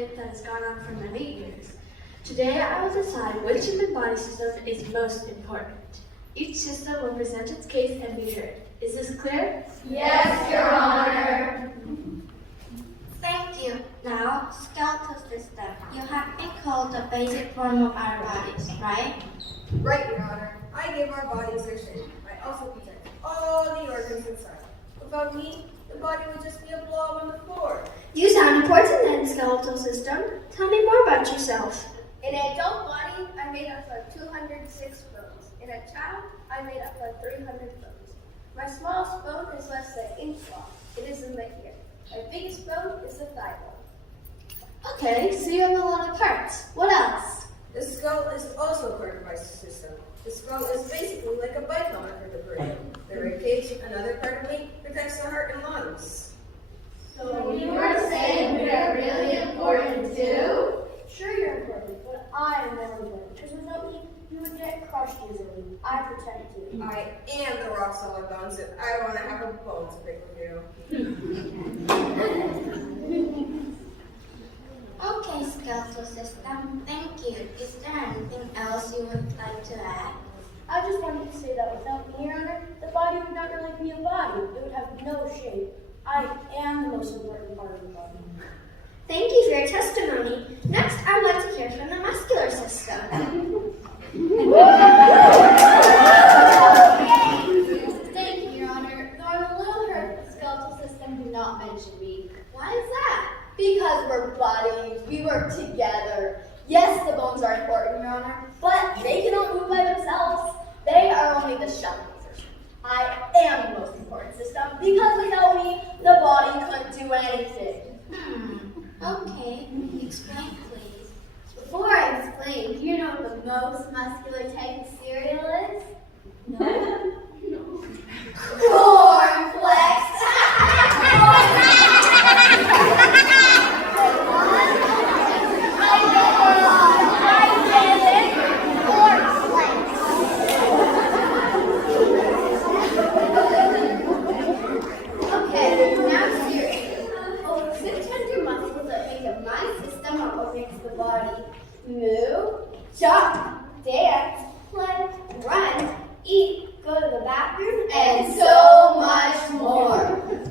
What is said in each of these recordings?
debate that has gone on for many years. Today, I will decide which human body system is most important. Each system will present its case and be heard. Is this clear? Yes, Your Honor. Thank you. Now, skeletal system. You have been called the basic form of our bodies, right? Right, Your Honor. I give our bodies their shape. I also protect all the organs inside. Without me, the body would just be a blob on the floor. You sound important then, skeletal system. Tell me more about yourself. In an adult body, I'm made up of 206 bones. In a child, I'm made up of 300 bones. My smallest bone is less than an inch long. It is in the ear. My biggest bone is the thigh bone. Okay, so you have a lot of parts. What else? The skull is also part of my system. The skull is basically like a python for the brain. The ribcage, another part of me, protects the heart and lungs. So you are saying we are really important too? Sure, you're important, but I am more important. Because without me, you would get crushed easily. I protect you. I am the rock solid bones, and I want to have a bone to pick with you. Okay, skeletal system. Thank you. Is there anything else you would like to add? I just wanted to say that without me, Your Honor, the body would not really be a body. It would have no shape. I am the most important part of the body. Thank you for your testimony. Next, I would like to hear from the muscular system. Thank you, Your Honor. Though I'm a little hurt, the skeletal system did not mention me. Why is that? Because we're buddies. We work together. Yes, the bones are important, Your Honor, but they cannot move by themselves. They are only the shell pieces. I am the most important system because without me, the body couldn't do anything. Okay. Explain, please. Before I explain, do you know what the most muscular type of cereal is? No. Cornflakes! Okay, now seriously. Over 600 muscles that make up my system are what makes the body move, jump, dance, play, run, eat, go to the bathroom, and so much more.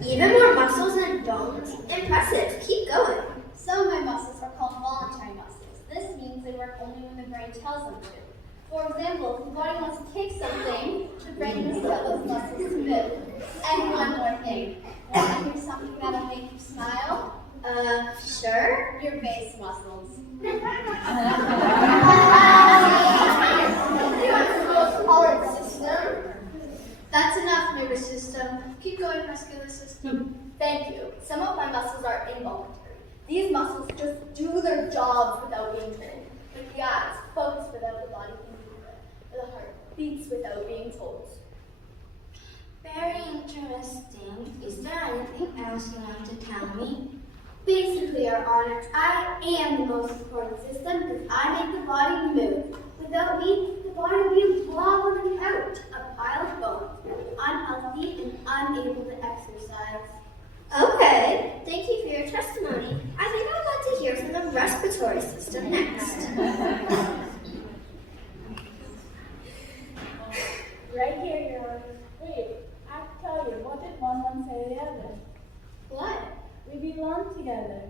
Even more muscles and bones? Impressive. Keep going. Some of my muscles are called voluntary muscles. This means they work only when the brain tells them to. For example, if the body wants to take something, the brain must tell those muscles to move. And one more thing. Want to hear something that'll make you smile? Sure. Your face muscles. You are the most important system. That's enough, nervous system. Keep going, muscular system. Thank you. Some of my muscles are involuntary. These muscles just do their jobs without being trained. Like the eyes focus without the body thinking of it. Or the heart beats without being told. Very interesting. Is there anything else you want to tell me? Basically, Your Honor, I am the most important system because I make the body move. Without me, the body would be a blob on the couch, a pile of bones, unhealthy and unable to exercise. Okay. Thank you for your testimony. I think I would like to hear from the respiratory system next. Right here, Your Honor. Wait, I have to tell you, what did one say to the other? What? We belong together.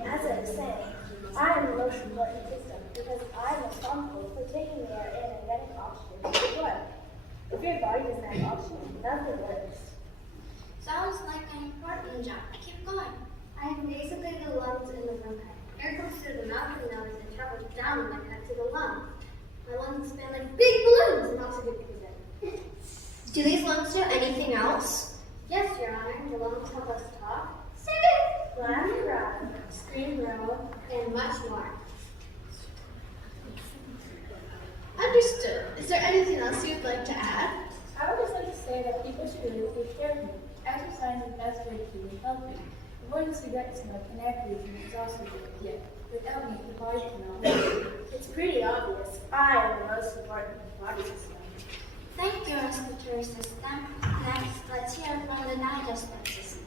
As I was saying, I am the most important system because I'm responsible for taking the air in and getting oxygen to the blood. If your body doesn't have oxygen, nothing works. Sounds like an important job. Keep going. I am basically the lungs in the bronchi. Air comes through the mouth and nose and travels down like that to the lungs. My lungs expand like big balloons and oxygen comes in. Do these lungs do anything else? Yes, Your Honor, the lungs help us talk, sing, laugh, cry, scream, growl, and much more. Understood. Is there anything else you'd like to add? I would just like to say that people should really take care of me. Exercise is the best way to keep healthy. Avoiding cigarette smoke and air pollution is also a good idea. Without me, the body cannot live. It's pretty obvious. I am the most important body system. Thank you, respiratory system. Next, let's hear from the digestive system.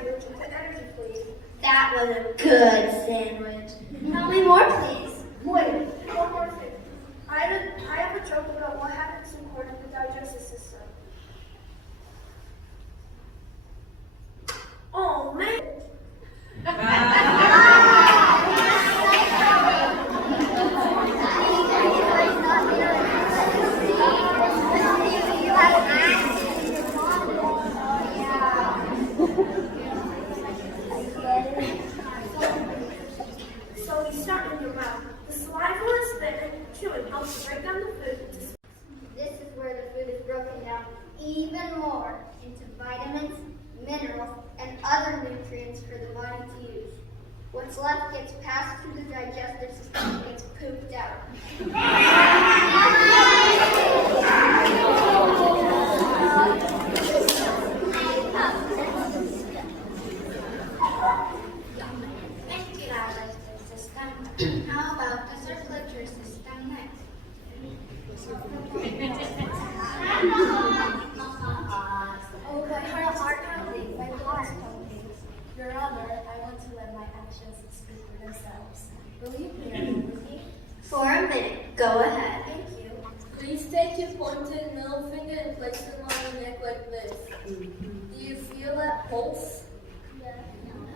sandwich with the energy, please. That was a good sandwich. How many more, please? Wait, one more thing. I have a joke about what happens in court in the digestive system. Oh, man. So we start in your mouth. The saliva is thick, chewing helps to break down the food. This is where the food is broken down even more into vitamins, minerals, and other nutrients for the body to use. What's left gets passed through the digestive system and gets pooped out. Thank you, digestive system. How about the circulatory system next? Oh, my heart pounding, my blood's pumping. Your Honor, I want to let my actions speak for themselves. Will you hear me? For a minute. Go ahead. Thank you. Please take your pointed middle finger and place them on your neck like this. Do you feel that pulse?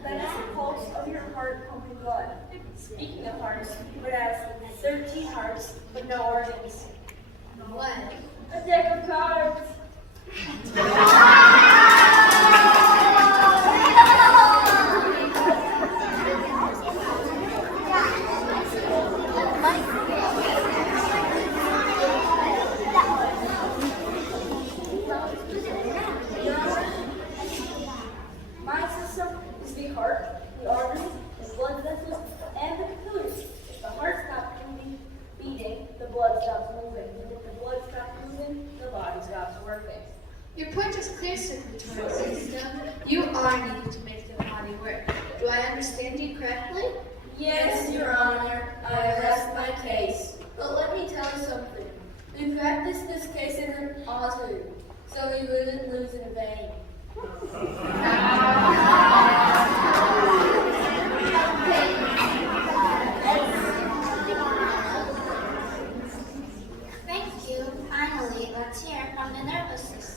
That is the pulse of your heart pumping blood. Speaking of hearts, it has 13 hearts, but no organs. What? A deck of cards. My system is the heart, the arteries, the blood vessels, and the capillaries. If the heart stops beating, the blood stops moving. And if the blood stops moving, the body stops working. Your point is clear, circulatory system. You are needed to make the body work. Do I understand you correctly? Yes, Your Honor, I rest my case. But let me tell you something. We practiced this case in an auto, so we wouldn't lose in vain. Thank you. Finally, let's hear from the nervous system.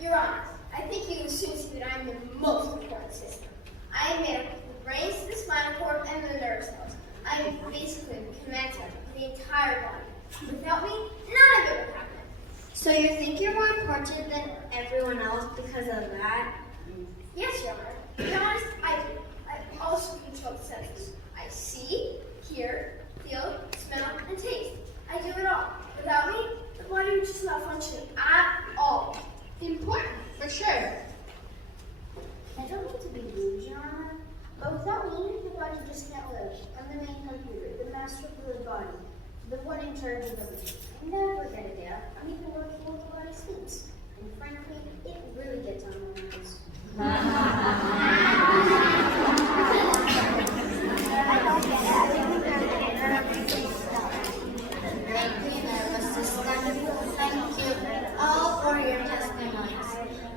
Your Honor, I think you assume that I'm the most important system. I am made up of the brains, the spinal cord, and the nerve cells. I am basically the command center for the entire body. Without me, none of it would happen. So you think you're more important than everyone else because of that? Yes, Your Honor. To be honest, I do. I also control the senses. I see, hear, feel, smell, and taste. I do it all. Without me, the body would just not function at all. Important, for sure. I don't mean to be rude, Your Honor, but without me, the body just can't live. I'm the main computer, the master of the body, the one in charge of everything. I never get a day off. I'm even working while the body sleeps. And frankly, it really gets on my nerves. Thank you, nervous system. Thank you all for your testimonies.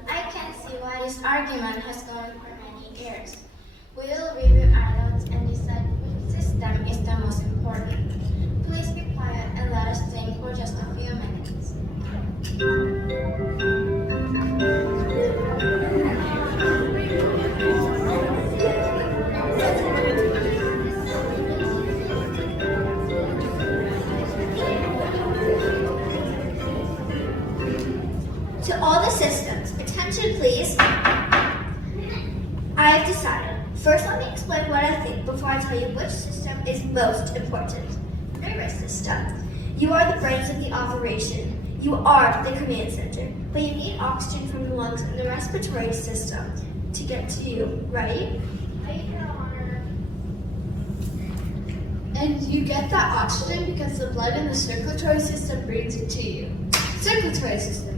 I can see why this argument has gone for many years. We will review our notes and decide which system is the most important. Please be quiet and let us think for just a few minutes. To all the systems, attention please. I have decided. First, let me explain what I think before I tell you which system is most important. Nervous system. You are the brains of the operation. You are the command center, but you need oxygen from the lungs and the respiratory system to get to you, right? Right, Your Honor. And you get that oxygen because the blood in the circulatory system brings it to you. Circulatory system.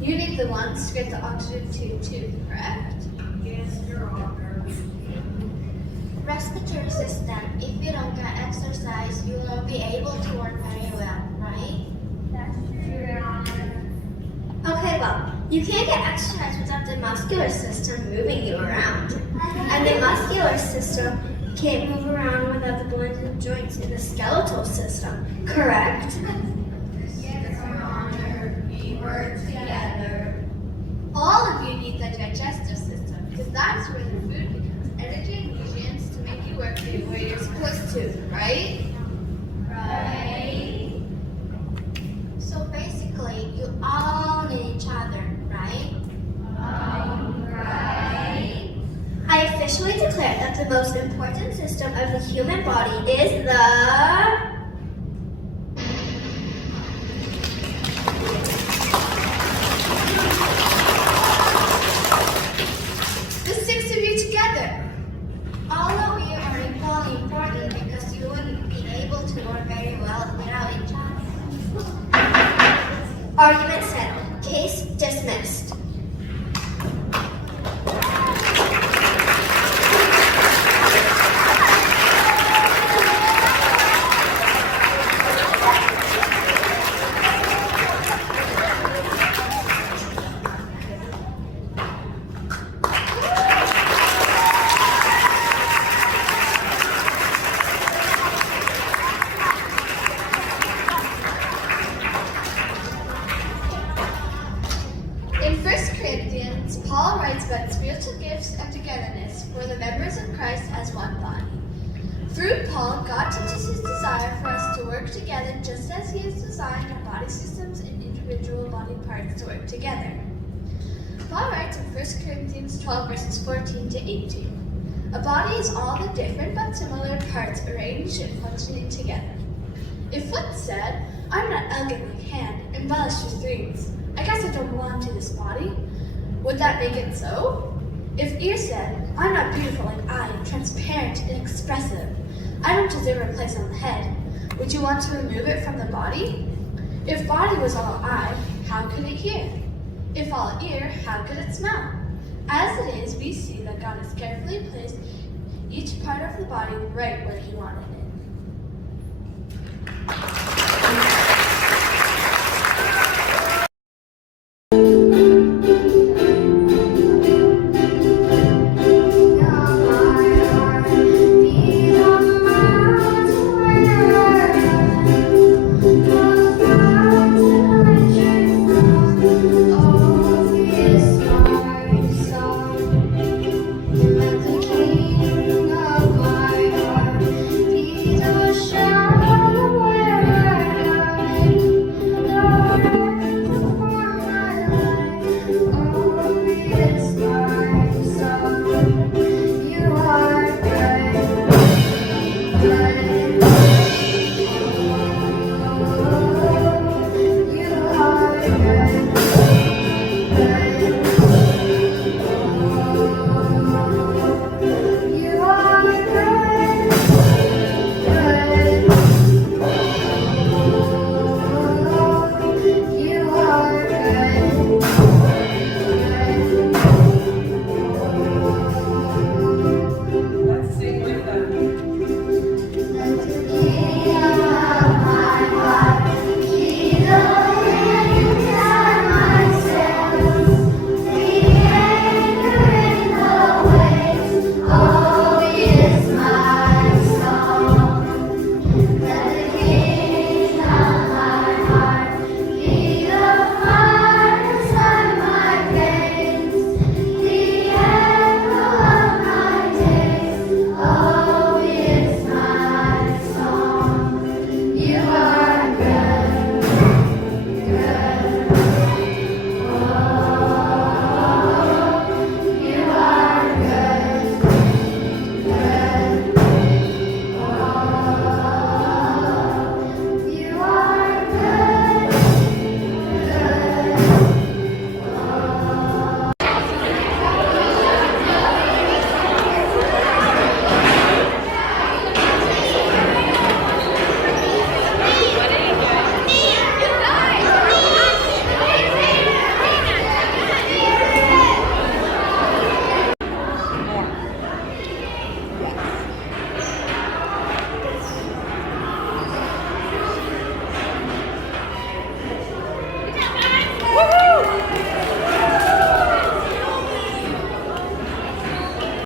You need the lungs to get the oxygen to you too, correct? Yes, Your Honor. respiratory system. If you don't get exercise, you won't be able to work very well, right? That's true. Okay, well, you can't get exercise without the muscular system moving you around. And the muscular system can't move around without the bones and joints in the skeletal system, correct? All of you need the digestive system because that's where the food becomes energy and nutrients to make you work the way you're supposed to, right? Right. So basically, you all need each other, right? Right. I officially declare that the most important system of the human body is the... The six of you together. All of you are equally important because you wouldn't be able to work very well without each other. Argument settled. Case dismissed. In 1 Corinthians, Paul writes about spiritual gifts and togetherness for the members of Christ as one body. Through Paul, God teaches his desire for us to work together just as he has designed our body systems and individual body parts to work together. Paul writes in 1 Corinthians 12 verses 14 to 18. A body is all the different but similar parts arranged and functioning together. If foot said, I'm not elegant like hand, embellished with rings, I guess I don't belong to this body, would that make it so? If ear said, I'm not beautiful like eye, transparent and expressive, I don't deserve a place on the head, would you want to remove it from the body? If body was all eye, how could it hear? If all ear, how could it smell? As it is, we see that God has carefully placed each part of the body right where he wanted it.